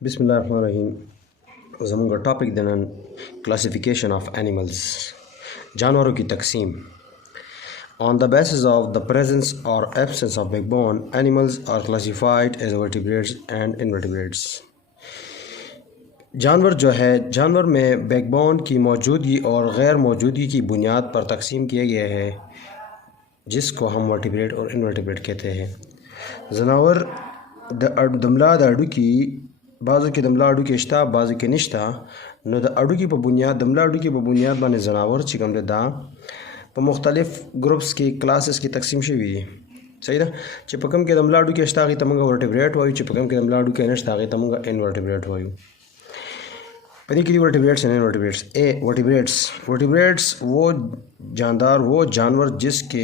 बिस्मिल्लाहिर्रहमानिर्रहीम। ज़मूंगा टॉपिक देना क्लासिफिकेशन ऑफ एनिमल्स, जानवरों की तकसीम। On the basis of the presence और absence of backbone, animals are classified as vertebrates and invertebrates. जानवर में बैकबोन की मौजूदगी और गैर मौजूदगी की बुनियाद पर तकसीम किया गया है, जिसको हम वर्टिब्रेट और इनवर्टिब्रेट कहते हैं। जनावर दमला द अडुकी बाज़ू के दमला अडुकी शता बाज़ू के निश्ता नो द अडुकी पर बुनियाद दमला अडुकी पर बुनियाद बाने जनावर चिकम दा पर मुख्तलिफ ग्रुप्स की क्लासेस की तकसीम शुवी सही दा चिपकम के दमला अडुकी शता की तमंगा वर्टिब्रेट वायु चिपकम के दमला अडुकी नश्ता की तमंगा इनवर्टिब्रेट वायु। पहले की वर्टिब्रेट्स एंड इनवर्टिब्रेट्स। वर्टिब्रेट्स वो जानवर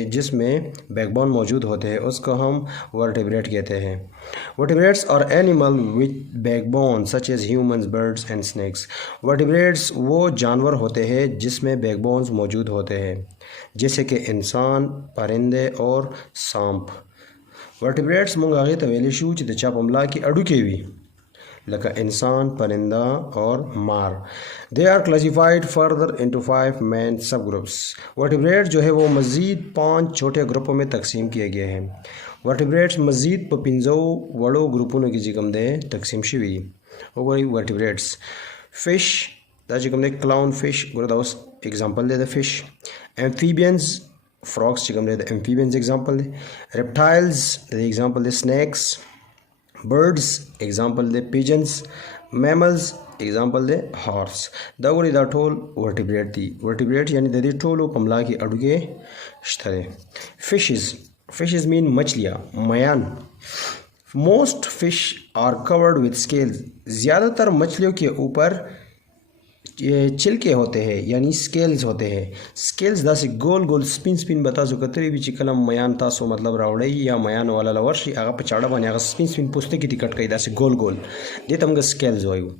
जिसमें बैकबोन मौजूद होते हैं उसको हम वर्टिब्रेट कहते हैं। वर्टिब्रेट्स और animal with backbone such as humans, birds and snakes. Vertebrates वो जानवर होते हैं जिसमें बैकबोन्स मौजूद होते हैं, जैसे कि इंसान, परिंदे और सांप। वर्टिब्रेट्स मुंगागे तवेली शू च द चापमला की अडुके भी लका इंसान, परिंदा और मार। They are classified further into 5 main sub groups. Vertebrate जो है वो मज़ीद 5 छोटे ग्रुपों में तकसीम किए गए हैं। वर्टिब्रेट्स मज़ीद पिंजो वड़ो ग्रुपों की जिकम दे तकसीम शुवी हो गई। वर्टिब्रेट्स फिश दा जिकम दे क्लाउन फिश गुरु दाउस एग्जांपल दे द फिश। एम्फीबियंस फ्रॉग्स जिकम दे द एम्फीबियंस एग्जांपल दे। रेप्टाइल्स द एग्जांपल दे snakes. Birds example the pigeons. Mammals example the horse. दागुरी दा टोल वर्टिब्रेट दी वर्टिब्रेट यानी दे टोलो पमला की अडुगे शतरे। फिशेस मीन मछलियाँ, मयान। Most fish are covered with scales. ज़्यादातर मछलियों के ऊपर ये छिलके होते हैं यानी स्केल्स होते हैं। स्केल्स दा से गोल गोल स्पिन बता जो कतरी भी चिकलम मयान तासो मतलब रावड़ई या मयान वाला लवर्शी आगा पचाड़ा बने आगा स्पिन पुस्ते की टिकट कई दा से गोल गोल दे तमगा scales होयु।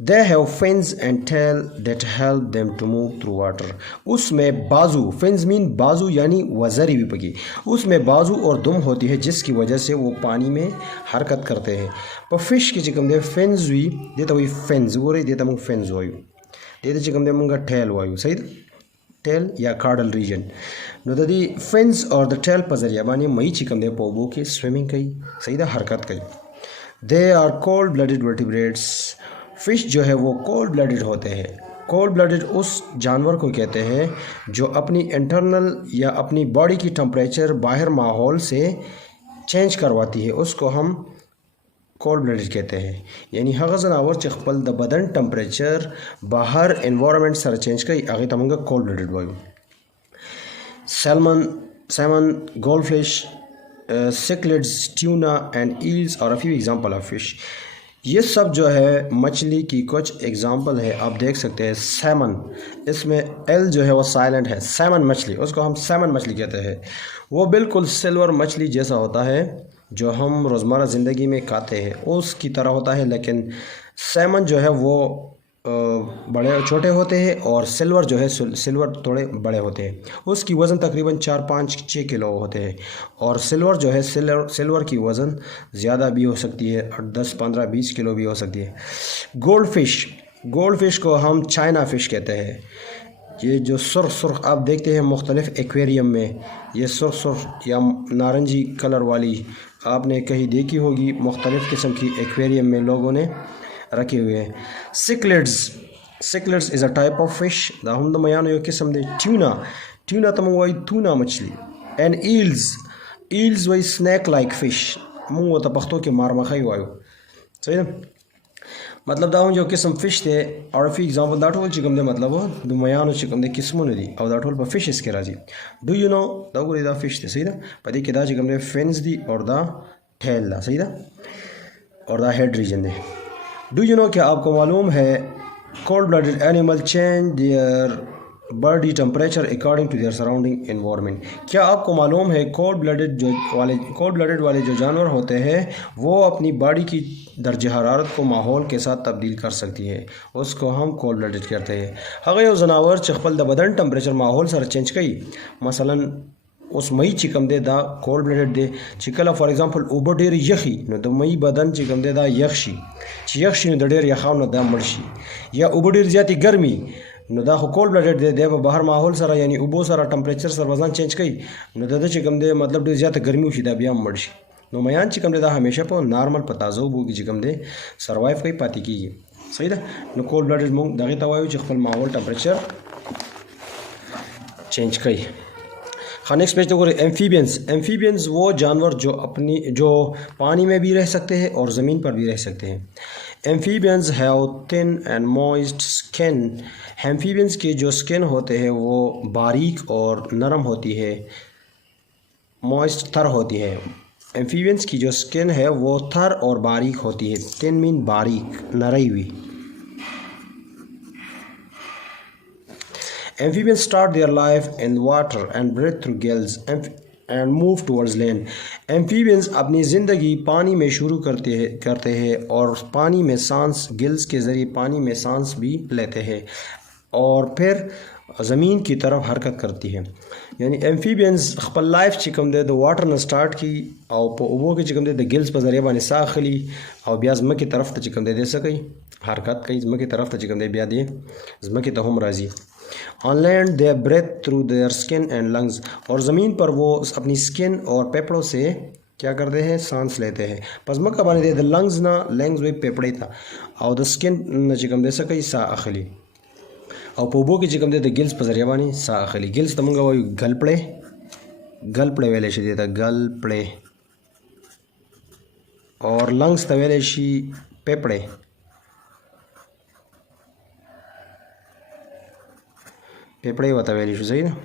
They have fins and tail that help them to move through water. उसमें बाजू, fins मीन बाजू यानी वज़री भी पकी, उसमें बाजू और दुम होती है जिसकी वजह से वो पानी में हरकत करते हैं। पर फिश की चिकम दे fins हुई देता हुई fins वो रही देता मुंग fins हुई देते चिकम दे मुंगा tail हुई सही टेल या कार्डल रीजन नो दी fins और द tail पजरिया बानी मई चिकम दे पोबो के स्विमिंग कई सही दा हरकत कई। They are cold blooded vertebrates. Fish जो है वो कोल्ड ब्लडेड होते हैं। कोल्ड ब्लडेड उस जानवर को कहते हैं जो अपनी इंटरनल या अपनी बॉडी की टेम्परेचर बाहर माहौल से चेंज करवाती है, उसको हम कोल्ड ब्लडेड कहते हैं। यानी हर जनावर च खपल द बदन टेम्परेचर बाहर एनवायरनमेंट सर चेंज कई आगे तमंगा कोल्ड ब्लडेड वायु। Salmon, goldfish, cichlids, tuna and eels और a few example of fish. ये सब जो है मछली की कुछ एग्जांपल है। आप देख सकते हैं सैमन, इसमें एल जो है वो साइलेंट है। सैमन मछली, उसको हम सैमन मछली कहते हैं। वो बिल्कुल सिल्वर मछली जैसा होता है जो हम रोज़मर्रा ज़िंदगी में खाते हैं उसकी तरह होता है, लेकिन सैमन जो है वो बड़े छोटे होते हैं और सिल्वर जो है सिल्वर थोड़े बड़े होते हैं। उसकी वज़न तकरीबन 4-5-6 किलो होते हैं और सिल्वर जो है सिल्वर की वज़न ज़्यादा भी हो सकती है, 10-15-20 किलो भी हो सकती है। गोल्ड फिश को हम चाइना फ़िश कहते हैं। ये जो सुर्ख आप देखते हैं मुख्तलिफ़ एक्वेरियम में, ये सुर्ख या नारंगी कलर वाली आपने कहीं देखी होगी मुख्तलिफ़ किस्म की एक्वेरियम में लोगों ने रखे हुए हैं। Cichlids is a type of fish दा हम द मयान यो किस्म दे। ट्यूना तम वही टूना मछली। एंड ईल्स वही स्नैक लाइक फिश मुंग तो पख्तों के मार मखाई वायु सही ना मतलब दाऊं जो किस्म फिश थे और फी एग्जांपल दैट होल चिकम दे मतलब वो द मयान चिकम दे किस्मों दी और दैट होल पर फिश इसके राजी। डू यू नो दा गुरी दा फिश थे सही ना पदी के दा चिकम दे फिन्स दी और दा टेल दा सही ना और दा हेड रीजन दे। डू यू नो क्या आपको मालूम है cold blooded animal change their body temperature according to their surrounding environment. क्या आपको मालूम है कोल्ड ब्लडेड वाले जो जानवर होते हैं वो अपनी बॉडी की दर्ज हरारत को माहौल के साथ तब्दील कर सकती है, उसको हम कोल्ड ब्लडेड कहते हैं। अगर ये जनावर चखपल द बदन टेम्परेचर माहौल सर चेंज कई मसलन اوس مئی چې کوم دی دا کولډ بلډډ دی چې کله فار ایگزامپل اوبه ډېر یخي نو د مئی بدن چې کوم دی دا یخ شي چې یخ شي نو د ډېر یخاو نه دا مړ شي یا اوبه ډېر زیاتې ګرمي نو دا خو کولډ بلډډ دی دی به بهر ماحول سره یعنی اوبو سره ټمپریچر سره وزن چینج کوي نو د ده چې کوم دی مطلب ډېر زیاته ګرمي وشي دا بیا هم مړ شي نو میان چې کوم دی دا همیشه په نارمل په تازه اوبو کې چې کوم دی سروایو کوي پاتې کېږي صحیح ده نو کولډ بلډډ موږ دغې ته وایو چې خپل ماحول ټمپریچر چینج کوي हाँ नेक्स्ट पेज देखो एम्फीबियंस वो जानवर जो पानी में भी रह सकते हैं और ज़मीन पर भी रह सकते हैं amphibians have thin and moist skin amphibians की जो स्किन होते हैं वो बारीक और नरम होती है मॉइस्ट थर होती है एम्फीबियंस की जो स्किन है वो थर और बारीक होती है थिन मीन बारीक नरई हुई Amphibians start their life in water and breathe through gills and move towards land. Amphibians अपनी ज़िंदगी पानी में शुरू करते हैं और पानी में सांस गिल्स के ज़रिए पानी में सांस भी लेते हैं और फिर ज़मीन की तरफ हरकत करती है यानी एम्फीबियंस खपल लाइफ चिकम दे द वाटर न स्टार्ट की और ओबो के चिकम दे द गिल्स पर ज़रिए बाने साख खली और ब्या ज़म की तरफ त चिकम दे सकी हरकत कई ज़म की तरफ त चिकम दे ब्या दे ज़म की तहम राजी on land they breathe through their skin and lungs और ज़मीन पर वो अपनी स्किन और पेपड़ों से क्या करते हैं सांस लेते हैं पस मक्का बाने दे द लंग्स ना लंग्स वे पेपड़े था और द स्किन न चिकम दे सकी सा अखली और पोबो की चिकम दे द गिल्स पर ज़रिए बानी सा अखली गिल्स तमंगा वो गलपड़े वेले शी देता गलपड़े और लंग्स तवेले शी पेपड़े पेपड़े होता है वैल्यू सही ना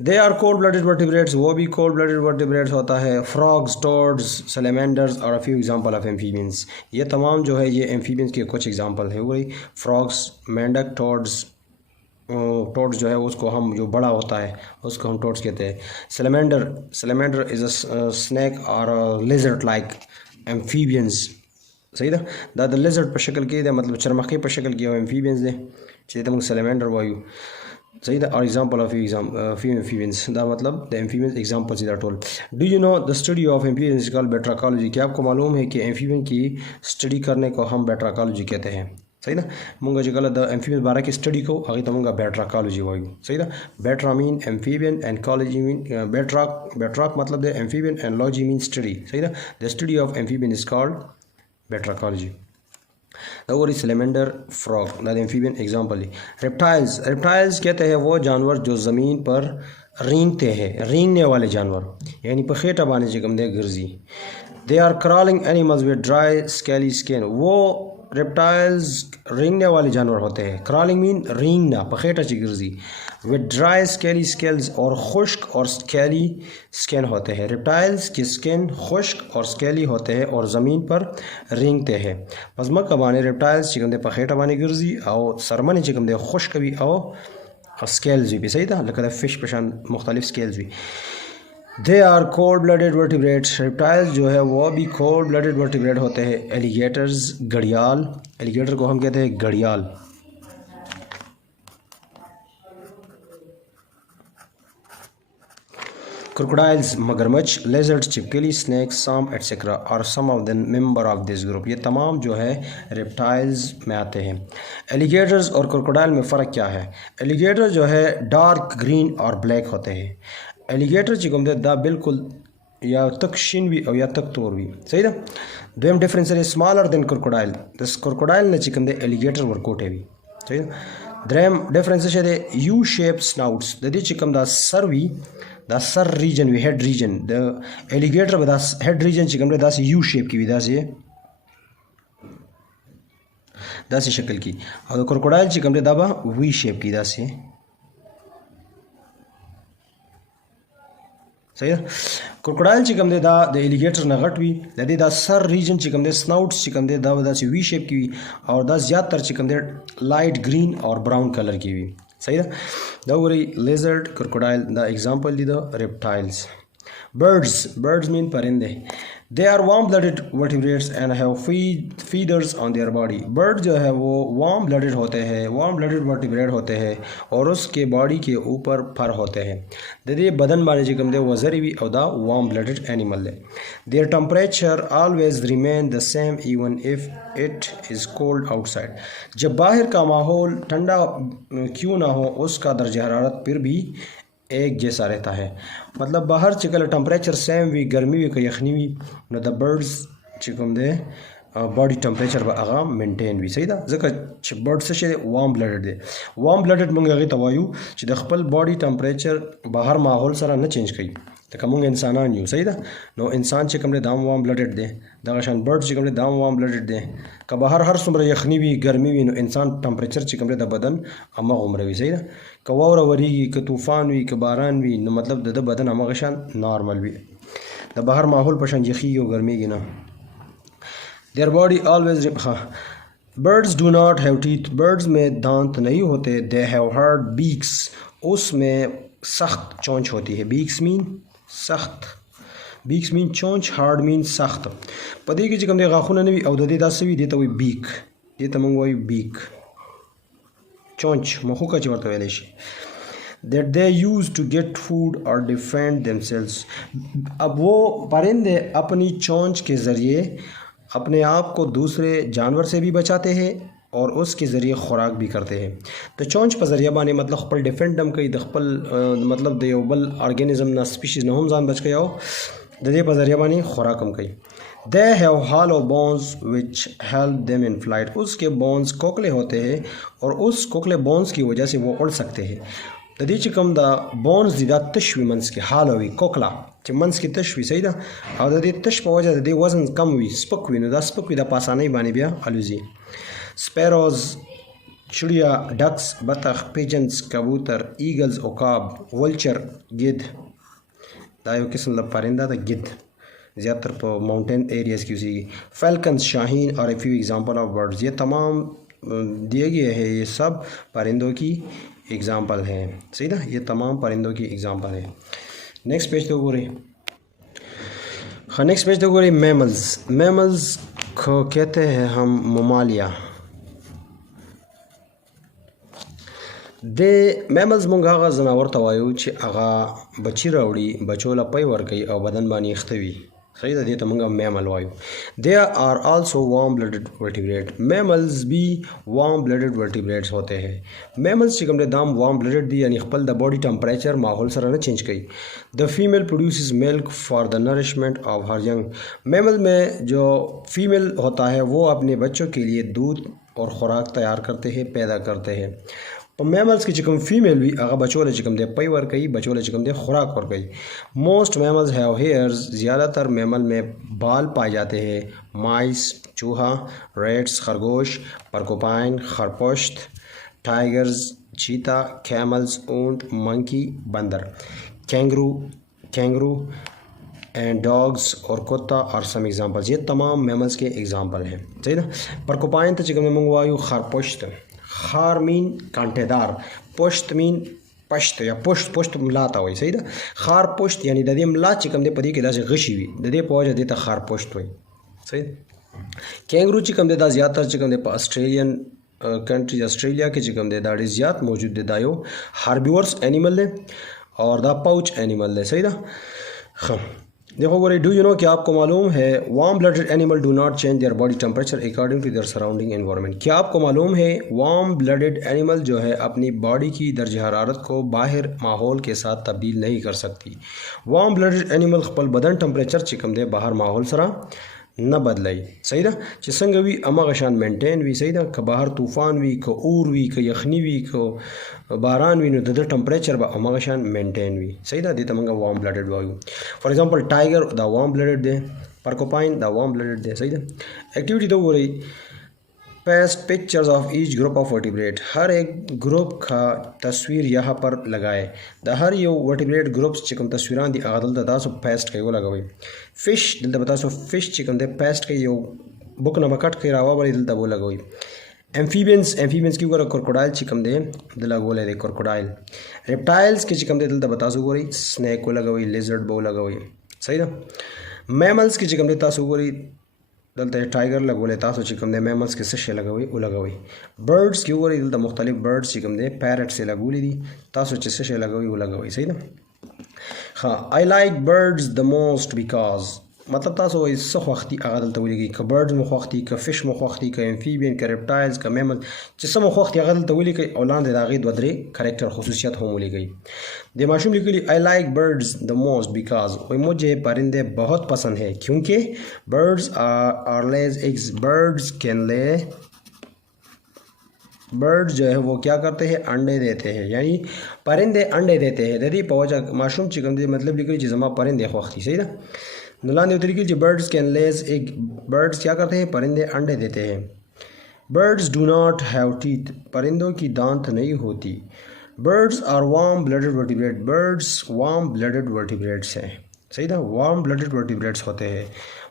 they are cold blooded vertebrates वो भी कोल्ड ब्लडेड वर्टिब्रेट्स होता है फ्रॉग्स टॉड्स सैलमेंडर्स और a few example of amphibians ये तमाम जो है ये एम्फीबियंस के कुछ एग्जांपल है वही फ्रॉग्स मेंढक टॉड्स जो है उसको हम जो बड़ा होता है उसको हम टॉड्स कहते हैं सैलमेंडर इज़ अ स्नैक और लिजर्ड लाइक एम्फीबियंस सही था दा द लिजर्ड पर शक्ल की मतलब चरमखे पर शक्ल की एम्फीबियंस दे चलिए तम सैलमेंडर वायु सही था और एग्जांपल ऑफ एम्फीबियंस दा मतलब द एम्फीबियंस एग्जांपल सीधा टोल do you know the study of amphibians is called batrachology क्या आपको मालूम है कि एम्फीबियन की स्टडी करने को हम बेट्राकोलॉजी कहते हैं सही ना मुंगा जो गलत द एम्फीबियंस बारे की स्टडी को आगे तमुंगा बेट्राकोलॉजी वायु सही ना batra mean amphibian and cology mean batrach मतलब the amphibian and logy mean study सही ना the study of amphibian is called batrachology और salamander frog that amphibian example है रेप्टाइल्स कहते हैं वो जानवर जो ज़मीन पर रेंगते हैं रेंगने वाले जानवर यानी पखेटा बाने से कम दे गर्जी they are crawling animals with dry scaly skin वो रेप्टाइल्स रेंगने वाले जानवर होते हैं क्रॉलिंग मीन रेंगना पखेटा ची गर्जी विद ड्राई स्केली स्केल्स और खुश्क और स्केली स्किन होते हैं रेप्टाइल्स की स्किन खुश्क और स्केली होते हैं और ज़मीन पर रेंगते हैं पजमा कबाने रेप्टाइल्स चिकम दे पखेटा बाने गर्जी और सरमन चिकम दे खुश्क भी और स्केल्स भी सही था लगा फिश पशान मुख्तलिफ स्केल्स भी they are cold blooded vertebrates reptiles जो है वो भी कोल्ड ब्लडेड वर्टिब्रेट होते हैं एलिगेटर्स घड़ियाल एलिगेटर को हम कहते हैं घड़ियाल क्रोकोडाइल्स मगरमच्छ लेजर्ड्स चिपकली स्नैक्स साम एटसेट्रा और some of the member of this group ये तमाम जो है रेप्टाइल्स में आते हैं एलिगेटर्स और क्रोकोडाइल में फ़र्क क्या है एलिगेटर जो है डार्क ग्रीन और ब्लैक होते हैं एलिगेटर चिकम दे दा बिल्कुल या तक शिन भी और या तक तोर भी सही था दोम डिफरेंस है smaller than crocodile this crocodile ने चिकम दे एलिगेटर वर्कआउट है भी सही था द्रेम डिफरेंस है यू शेप स्नाउट्स दे चिकम दा सर्वी द सर रीजन वी head region the alligator with the head region चिकम दे दास यू शेप की विधा से दास शक्ल की और क्रोकोडाइल चिकम दे दाबा वी शेप की दास से सही है क्रोकोडाइल चिकम दे दा द एलिगेटर न घट भी लदे दा सर रीजन चिकम दे स्नाउट्स चिकम दे दा वी शेप की और दा ज़्यादातर चिकम दे लाइट ग्रीन और ब्राउन कलर की भी सही है दौरी लेजर्ड क्रोकोडाइल द एग्जांपल दी द रेप्टाइल्स बर्ड्स मीन परिंदे they are warm blooded vertebrates and have feeders on their body. Bird जो है वो वार्म ब्लडेड होते हैं, वार्म ब्लडेड वर्टिब्रेट होते हैं और उसके बॉडी के ऊपर फर होते हैं। दे बदन बारे जिकम दे वजरी भी अदा वार्म ब्लडेड एनिमल है। Their temperature always remain the same even if it is cold outside. जब बाहर का माहौल ठंडा क्यों ना हो उसका दर्जा हरारत फिर भी एक जैसा रहता है। मतलब बाहर चिकल टेम्परेचर सेम भी गर्मी भी यखनी भी न द बर्ड्स चिकम दे बॉडी टेम्परेचर बा मेंटेन भी सही दा जगह बर्ड से वार्म ब्लडेड दे। वार्म ब्लडेड मंगे तवायु च द खपल बॉडी टेम्परेचर बाहर माहौल सरा न चेंज कई तक मंग इंसानान यू सही दा नो इंसान चिकम दे दाम वार्म ब्लडेड दे दगाशान बर्ड चिकम दे दाम वार्म ब्लडेड दे का बाहर हर सुमर यखनी भी गर्मी भी नो इंसान टेम्परेचर चिकम दे बदन अमा उम्र भी सही दा का वावर वरी का तूफान भी का बारान भी न मतलब द बदन अमा गशान नॉर्मल भी द बाहर माहौल पशान यखी हो गर्मी की ना। देयर बॉडी ऑलवेज हाँ birds do not have teeth. Birds में दांत नहीं होते। They have hard beaks. उसमें सख्त चोंच होती है। बीक्स मीन सख्त, बीक्स मीन चोंच, हार्ड मीन सख्त। पदी की चिकम दे गाखुना ने भी अवदती दासवी देता हुई बीक देता मंगवाई बीक चोंच मखू का चिवरता वेलेशी that they use to get food or defend themselves। अब वो परिंदे अपनी चोंच के ज़रिए अपने आप को दूसरे जानवर से भी बचाते हैं और उसके ज़रिए खुराक भी करते हैं। तो चोंच पर ज़रिया बाने मतलब खपल डिफेंड दम कई दखपल मतलब दे बल ऑर्गेनिज्म ना स्पीशीज़ ना हम जान बच के आओ दे पर ज़रिया बाने खुराक कम कई। They have hollow bones which help them in flight. उसके बोन्स कोकले होते हैं और उस कोकले बोन्स की वजह से वो उड़ सकते हैं। ददी चिकम दा बोन्स दिदा तशवी मंस के हालोवी कोकला च मंस की तशवी सही दा और ददी तश पर वजह ददी वजन कम हुई स्पक हुई दा स्पक हुई दा पासा नहीं बानी बिया अलूजी। स्पैरोज चिड़िया, डक्स, बतख, पिजन्स, कबूतर, ईगल्स, उकाब, वल्चर, गिद्ध दायो किस्म दा परिंदा दा गिद्ध ज़्यादातर पर माउंटेन एरियाज़ की उसी। फैल्कन्स, शाहीन और a few example of birds. ये तमाम दिए गए हैं, ये सब परिंदों की एग्ज़ाम्पल हैं सही ना, ये तमाम परिंदों की एग्ज़ाम्पल है। नेक्स्ट पेज तो गोरे हाँ नेक्स्ट पेज तो गोरे मैमल्स। मैमल्स को कहते हैं हम ममालिया। दे मैमल्स मोंग आगा जनावर तवायु च आगा बच्ची रावड़ी बचोला पई वर्कई और बदन बानी अख्तवी सही दे तो मंगा मैमल वायु। They are also warm blooded vertebrate. Mammals भी वार्म ब्लडेड वर्टिब्रेट्स होते हैं। मैमल्स चिकम दे दाम वार्म ब्लडेड दी यानी खपल द बॉडी टेम्परेचर माहौल सर न चेंज कई। The female produces milk for the nourishment of her young. Mammal में जो फीमेल होता है वो अपने बच्चों के लिए दूध और खुराक तैयार करते हैं, पैदा करते हैं। तो मैमल्स की चिकम फीमेल भी अगर बचोले चिकम दे पई वर कई बचोले चिकम दे खुराक वर कई। Most mammals have hairs. ज़्यादातर मैमल में बाल पाए जाते हैं। माइस, चूहा, रेट्स, खरगोश, परकोपाइन, खरपोश्त, टाइगर्स, चीता, कैमल्स, ऊंट, मंकी, बंदर, कैंगरू एंड डॉग्स और कुत्ता और सम एग्जांपल्स। ये तमाम मैमल्स के एग्जांपल हैं सही ना। परकोपाइन तो चिकम मंगवायु खरपोश्त। खार मीन कांटेदार, पुश्त मीन पश्त या पुश्त पुश्त मलाता हुई सही ना। खार पुश्त यानी ददे मला चिकम दे पदी के दास गशी हुई ददे पौज देता खार पुश्त हुई सही। कैंगरू चिकम दे दा ज़्यादातर चिकम दे ऑस्ट्रेलियन कंट्रीज ऑस्ट्रेलिया के चिकम दे दाड़ी ज़्यादा मौजूद दे दायो हार्बिवर्स एनिमल है और दा पाउच एनिमल है सही ना। हाँ देखो बोले डू यू नो कि आपको मालूम है warm blooded animal do not change their body temperature according to their surrounding environment. क्या आपको मालूम है वार्म ब्लडेड एनिमल जो है अपनी बॉडी की दर्ज हरारत को बाहर माहौल के साथ तब्दील नहीं कर सकती। वार्म ब्लडेड एनिमल खपल बदन टेम्परेचर चिकम दे बाहर माहौल सरा न बदलाई सही ना चिसंग भी अमा गशान मेंटेन भी सही ना का बाहर तूफान भी को ऊर भी का यखनी भी को बारान भी द टेम्परेचर बा अमा गशान मेंटेन भी सही ना देता मंगा वार्म ब्लडेड वायु। फॉर एग्जांपल टाइगर द वार्म ब्लडेड दे, परकोपाइन द वार्म ब्लडेड दे सही ना। एक्टिविटी तो हो रही paste pictures of each group of vertebrate. हर एक ग्रुप का तस्वीर यहाँ पर लगाए। द हर यो वर्टिब्रेट ग्रुप्स चिकम तस्वीरान दी आदल दा सो पेस्ट के वो लगावे। फिश दिल बता सो फिश चिकम दे पेस्ट के यो बुक न बकट के रावा वाली दिल वो लगावे। एम्फीबियंस की ऊपर क्रोकोडाइल चिकम दे दिल लगोले दे क्रोकोडाइल। रेप्टाइल्स के चिकम दे दिल बता सो गोरी स्नेक को लगावे, लिजर्ड बो लगावे सही ना। मैमल्स की चिकम दे तासो गोरी दलता है टाइगर लगोले तासो चिकम दे मैमल्स के से लगावी उ लगावी बर्ड्स की गोरी दलता मुख्तलिफ बर्ड्स चिकम दे पैरट से लगोली दी तासो से लगावी उ लगावी सही ना। हाँ आई like birds the most because मतलब तासो वही सख्ती अगल तवली का बर्ड्स मुख्ती का फिश मुख्ती का एम्फीबियन का रेप्टाइल्स का मैमल जिस मुख्ती अगल तवली का औलाद दागी दवदरे करेक्टर खसूसियत होम ली गई दे माशूम लिखी I like birds the most because वही मुझे परिंदे बहुत पसंद है क्योंकि birds are lays eggs birds can lay birds जो है वो क्या करते हैं अंडे देते हैं यानी परिंदे अंडे देते हैं दरी पहुँचा माशूम चिकन दे मतलब लिखी जिसमा परिंदे खोखती सही ना नुलान तरीके जो बर्ड्स कैन लेज एक बर्ड्स क्या करते हैं परिंदे अंडे देते हैं। Birds do not have teeth परिंदों की दांत नहीं होती। Birds are warm blooded vertebrate birds warm blooded vertebrates हैं सही ना वार्म ब्लडेड वर्टिब्रेट्स होते हैं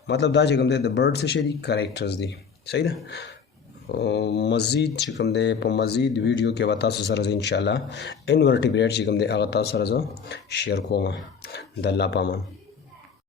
मतलब दा चिकम दे द बर्ड से शेरी करेक्टर्स दी सही ना। मज़ीद चिकम दे मज़ीद वीडियो के बता सर इंशाल्लाह इनवर्टिब्रेट चिकम दे आगता सर शेयर कोमा दल्ला पामा।